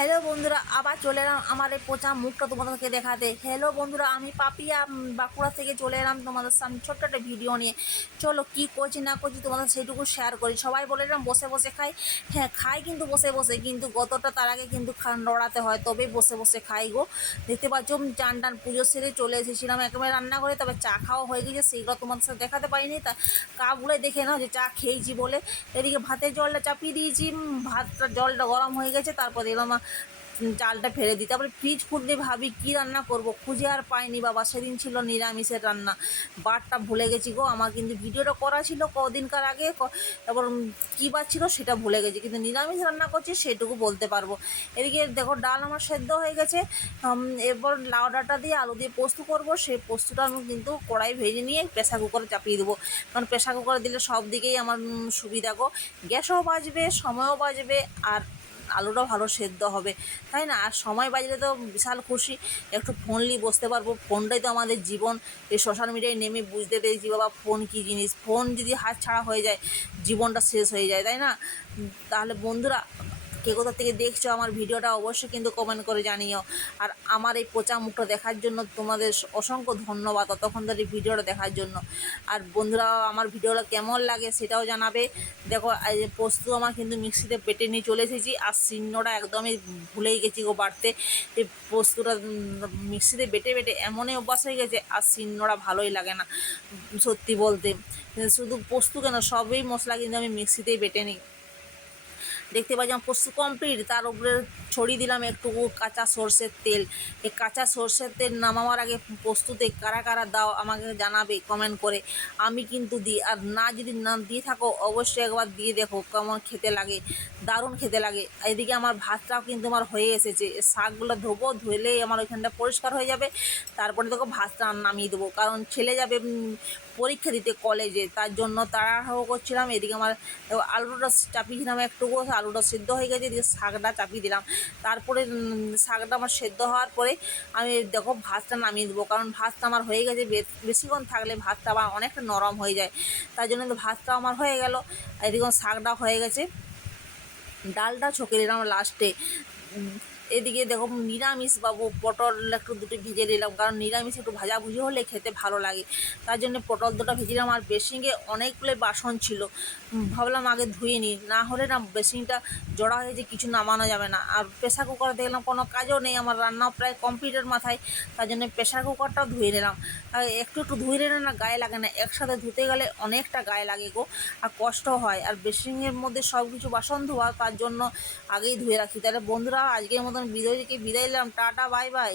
Hello বন্ধুরা, আবার চলে এলাম আমার এই পচা মুখটা তোমাদেরকে দেখাতে। হ্যালো বন্ধুরা, আমি পাপিয়া বাঁকুড়া থেকে চলে এলাম তোমাদের সামনে ছোট্ট একটা ভিডিও নিয়ে। চলো কি করছি না করছি তোমাদের সেইটুকু শেয়ার করি। সবাই বলে এলাম বসে বসে খাই, হ্যাঁ খাই কিন্তু বসে বসে, কিন্তু গতটা তার আগে কিন্তু লড়াতে হয়, তবেই বসে বসে খাই গো। দেখতে পাচ্ছ চান টান পুজো সেরে চলে এসেছিলাম একেবারে রান্না করে, তবে চা খাওয়া হয়ে গেছে, সেইগুলো তোমাদের সাথে দেখাতে পারিনি। তা কাপগুলো দেখে নাও যে চা খেয়েছি বলে। এদিকে ভাতের জলটা চাপিয়ে দিয়েছি, ভাতটা জলটা গরম হয়ে গেছে, তারপর এলাম চালটা ফেলে দিই। তারপরে ফ্রিজ খুলতে ভাবি কী রান্না করব, খুঁজে আর পাইনি বাবা। সেদিন ছিল নিরামিষের রান্না, বারটা ভুলে গেছি গো। আমার কিন্তু ভিডিওটা করা ছিল কদিনকার আগে, তারপর কী বার ছিল সেটা ভুলে গেছি, কিন্তু নিরামিষ রান্না করছি সেটুকু বলতে পারবো। এদিকে দেখো ডাল আমার সেদ্ধ হয়ে গেছে। এরপর লাউ ডাঁটা দিয়ে আলু দিয়ে পোস্ত করবো। সেই পোস্তটা আমি কিন্তু কড়াই ভেজে নিয়ে প্রেসার কুকারে চাপিয়ে দেবো, কারণ প্রেসার কুকারে দিলে সব দিকেই আমার সুবিধা গো। গ্যাসও বাঁচবে, সময়ও বাঁচবে, আর আলুটাও ভালো সেদ্ধ হবে, তাই না? আর সময় বাজলে তো বিশাল খুশি, একটু ফোন নিয়ে বসতে পারবো। ফোনটাই তো আমাদের জীবন। এই সোশ্যাল মিডিয়ায় নেমে বুঝতে পেরেছি বাবা ফোন কী জিনিস। ফোন যদি হাত ছাড়া হয়ে যায়, জীবনটা শেষ হয়ে যায়, তাই না? তাহলে বন্ধুরা, কে কোথা থেকে দেখছো আমার ভিডিওটা অবশ্যই কিন্তু কমেন্ট করে জানিও। আর আমার এই পচা মুখটা দেখার জন্য তোমাদের অসংখ্য ধন্যবাদ, ততক্ষণ ধরে ভিডিওটা দেখার জন্য। আর বন্ধুরা, আমার ভিডিওটা কেমন লাগে সেটাও জানাবে। দেখো এই যে পোস্ত আমার কিন্তু মিক্সিতে বেটে নিয়ে চলে এসেছি, আর শিন্নটা একদমই ভুলেই গেছি গো বাড়তে। এই পোস্তটা মিক্সিতে বেটে বেটে এমনই অভ্যাস হয়ে গেছে, আর শিন্নটা ভালোই লাগে না সত্যি বলতে। শুধু পোস্ত কেন, সবই মশলা কিন্তু আমি মিক্সিতেই বেটে নিই। দেখতে পাচ্ছি আমার পোস্ত কমপ্লিট, তার উপরে ছড়িয়ে দিলাম একটু কাঁচা সর্ষের তেল। এই কাঁচা সর্ষের তেল নামাবার আগে পোস্ততে কারা কারা দাও আমাকে জানাবে কমেন্ট করে। আমি কিন্তু দিই, আর না যদি না দিয়ে থাকো অবশ্যই একবার দিয়ে দেখো কেমন খেতে লাগে, দারুণ খেতে লাগে। এদিকে আমার ভাতটাও কিন্তু আমার হয়ে এসেছে। শাকগুলো ধোবো, ধুলেই আমার ওইখানটা পরিষ্কার হয়ে যাবে। তারপরে দেখো ভাতটা নামিয়ে দেবো, কারণ ছেলে যাবে পরীক্ষা দিতে কলেজে, তার জন্য তাড়াহুড়ো করছিলাম। এদিকে আমার আলুটা চাপিয়েছিলাম একটুকু, আলুটা সেদ্ধ হয়ে গেছে, এদিকে শাকটা চাপিয়ে দিলাম। তারপরে শাকটা আমার সেদ্ধ হওয়ার পরে আমি দেখো ভাতটা নামিয়ে দেবো, কারণ ভাতটা আমার হয়ে গেছে। বেশিক্ষণ থাকলে ভাতটা আবার অনেকটা নরম হয়ে যায়, তাই জন্য ভাতটা আমার হয়ে গেল। এদিকে শাকটা হয়ে গেছে, ডালটা ছকে দিলাম লাস্টে। এদিকে দেখো নিরামিষ বাবু পটল একটু দুটো ভেজে নিলাম, কারণ নিরামিষ একটু ভাজাভুজি হলে খেতে ভালো লাগে, তার জন্য পটল দুটো ভেজে আমার বেসিংয়ে অনেকগুলো বাসন ছিল, ভাবলাম আগে ধুয়ে নিই, না হলে না বেসিংটা জড়া হয়েছে, কিছু নামানো যাবে না। আর প্রেসার কুকারে দেখলাম কোনো কাজও নেই, আমার রান্নাও প্রায় কমপ্লিটের মাথায়, তার জন্য প্রেসার কুকারটাও ধুয়ে নিলাম। আর একটু একটু ধুয়ে নিলে না গায়ে লাগে না, একসাথে ধুতে গেলে অনেকটা গায়ে লাগে গো, আর কষ্ট হয়। আর বেসিংয়ের মধ্যে সব কিছু বাসন ধোয়া, তার জন্য আগেই ধুয়ে রাখি। তাহলে বন্ধুরা, আজকের মতন বিদায় নিলাম, টাটা বাই বাই।